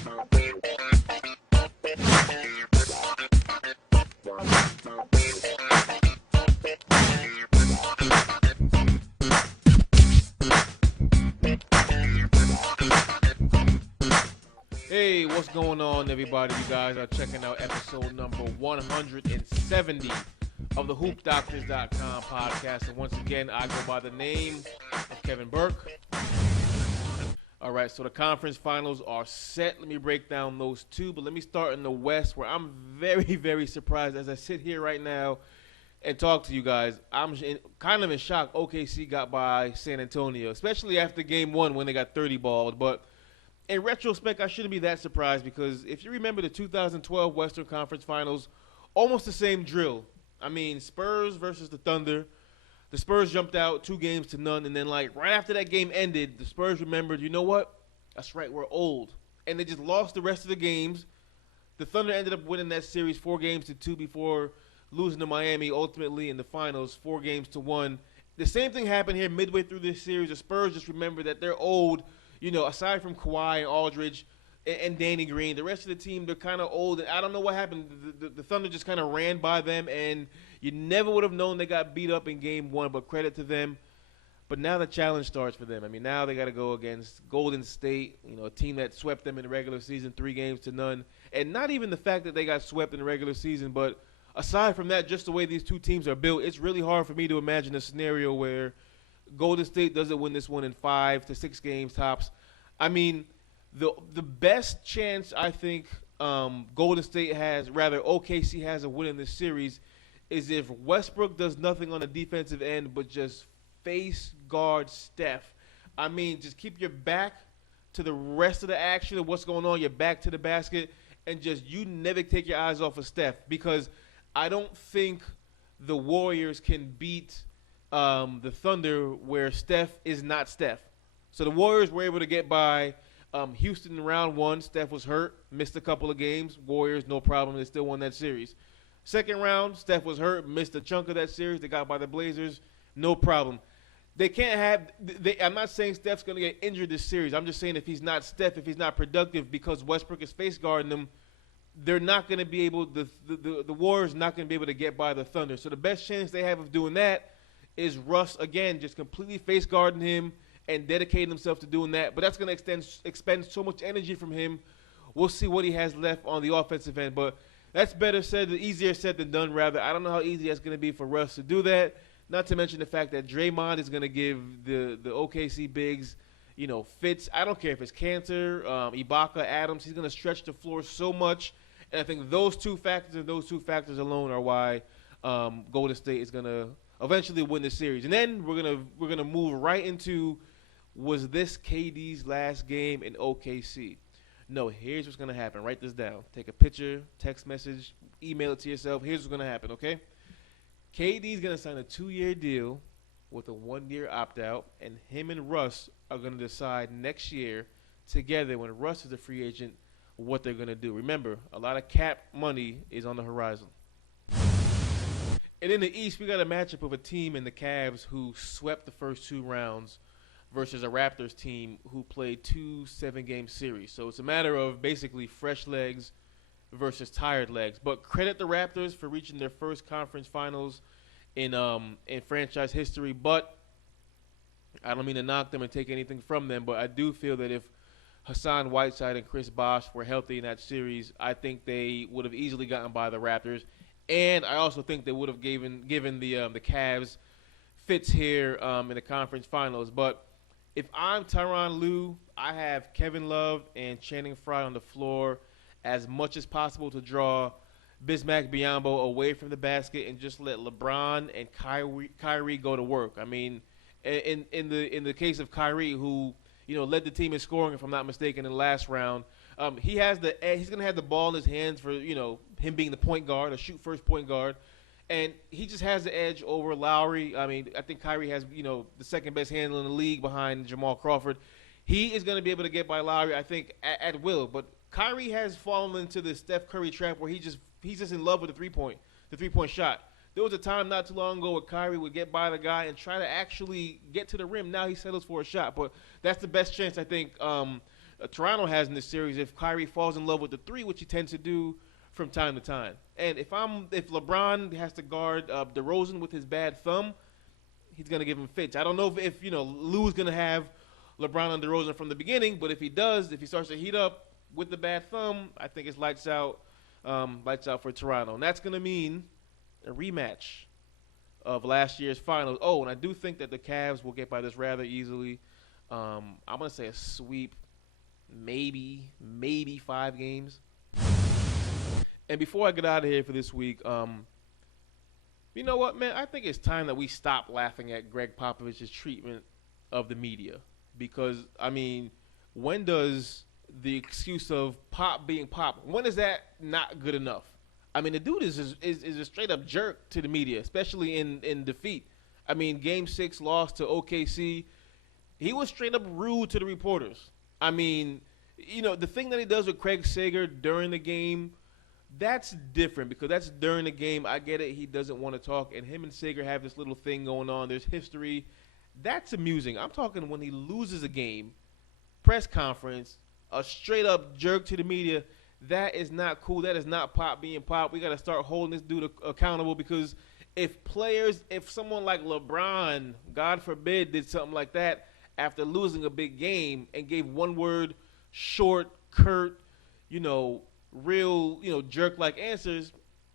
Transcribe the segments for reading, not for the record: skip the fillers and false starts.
Hey, what's going on, everybody? You guys are checking out episode number 170 of the HoopDoctors.com podcast. And once again, I go by the name of Kevin Burke. All right, so the conference finals are set. Let me break down those two, but let me start in the West, where I'm very, very surprised as I sit here right now and talk to you guys. I'm kind of in shock OKC got by San Antonio, especially after game one when they got 30 balled. But in retrospect, I shouldn't be that surprised because if you remember the 2012 Western Conference Finals, almost the same drill. I mean, Spurs versus the Thunder. The Spurs jumped out 2-0, and then right after that game ended, the Spurs remembered, you know what? That's right, we're old. And they just lost the rest of the games. The Thunder ended up winning that series 4-2 before losing to Miami ultimately in the finals, 4-1. The same thing happened here midway through this series. The Spurs just remembered that they're old. You know, aside from Kawhi and Aldridge and Danny Green, the rest of the team, they're kind of old. And I don't know what happened. The Thunder just kind of ran by them, and you never would have known they got beat up in game one, but credit to them. But now the challenge starts for them. I mean, now they got to go against Golden State, you know, a team that swept them in the regular season 3-0. And not even the fact that they got swept in the regular season, but aside from that, just the way these two teams are built, it's really hard for me to imagine a scenario where Golden State doesn't win this one in 5 to 6 games tops. I mean, the best chance I think Golden State has, rather OKC has of winning this series, is if Westbrook does nothing on the defensive end but just face guard Steph. I mean, just keep your back to the rest of the action of what's going on, your back to the basket, and just you never take your eyes off of Steph, because I don't think the Warriors can beat the Thunder where Steph is not Steph. So the Warriors were able to get by Houston in round one. Steph was hurt, missed a couple of games. Warriors, no problem. They still won that series. Second round, Steph was hurt, missed a chunk of that series. They got by the Blazers, no problem. They can't have I'm not saying Steph's going to get injured this series. I'm just saying if he's not Steph, if he's not productive because Westbrook is face guarding them, they're not going to be able, the Warriors not going to be able to get by the Thunder. So the best chance they have of doing that is Russ, again, just completely face guarding him and dedicating himself to doing that. But that's going to expend so much energy from him. We'll see what he has left on the offensive end. But that's easier said than done, rather. I don't know how easy that's going to be for Russ to do that. Not to mention the fact that Draymond is going to give the OKC bigs, you know, fits. I don't care if it's Cantor, Ibaka, Adams. He's going to stretch the floor so much. And I think those two factors alone are why Golden State is going to eventually win the series. And then we're gonna move right into, was this KD's last game in OKC? No, here's what's gonna happen. Write this down. Take a picture, text message, email it to yourself. Here's what's gonna happen, okay? KD's gonna sign a 2-year deal with a 1-year opt-out, and him and Russ are gonna decide next year together, when Russ is a free agent, what they're gonna do. Remember, a lot of cap money is on the horizon. And in the East, we got a matchup of a team in the Cavs who swept the first 2 rounds versus a Raptors team who played 2 7-game series. So it's a matter of basically fresh legs versus tired legs. But credit the Raptors for reaching their first conference finals in franchise history. But I don't mean to knock them and take anything from them, but I do feel that if Hassan Whiteside and Chris Bosh were healthy in that series, I think they would have easily gotten by the Raptors. And I also think they would have given the Cavs fits here in the conference finals. But if I'm Tyronn Lue, I have Kevin Love and Channing Frye on the floor as much as possible to draw Bismack Biyombo away from the basket and just let LeBron and Kyrie go to work. I mean, in the case of Kyrie, who led the team in scoring, if I'm not mistaken, in the last round. He's going to have the ball in his hands for, him being the point guard, a shoot-first point guard. And he just has the edge over Lowry. I mean, I think Kyrie has, the second-best handle in the league behind Jamal Crawford. He is going to be able to get by Lowry, I think, at will. But Kyrie has fallen into the Steph Curry trap where he's just in love with the three-point shot. There was a time not too long ago where Kyrie would get by the guy and try to actually get to the rim. Now he settles for a shot. But that's the best chance, I think, Toronto has in this series if Kyrie falls in love with the three, which he tends to do from time to time. And if LeBron has to guard DeRozan with his bad thumb, he's gonna give him fits. I don't know if Lou's gonna have LeBron and DeRozan from the beginning, but if he does, if he starts to heat up with the bad thumb, I think it's lights out for Toronto, and that's gonna mean a rematch of last year's finals. Oh, and I do think that the Cavs will get by this rather easily. I'm gonna say a sweep, maybe 5 games. And before I get out of here for this week, you know what, man? I think it's time that we stop laughing at Greg Popovich's treatment of the media. Because, I mean, when does the excuse of Pop being Pop, when is that not good enough? I mean, the dude is a straight-up jerk to the media, especially in defeat. I mean, Game 6 loss to OKC, he was straight-up rude to the reporters. I mean, the thing that he does with Craig Sager during the game, that's different because that's during the game. I get it. He doesn't want to talk, and him and Sager have this little thing going on. There's history. That's amusing. I'm talking when he loses a game, press conference, a straight-up jerk to the media. That is not cool. That is not Pop being Pop. We got to start holding this dude accountable because if someone like LeBron, God forbid, did something like that after losing a big game and gave one word, short, curt, real, jerk-like answers,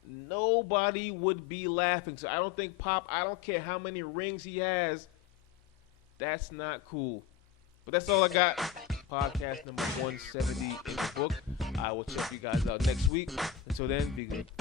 nobody would be laughing. So I don't think Pop, I don't care how many rings he has, that's not cool. But that's all I got. Podcast number 170 in the book. I will check you guys out next week. Until then, be good.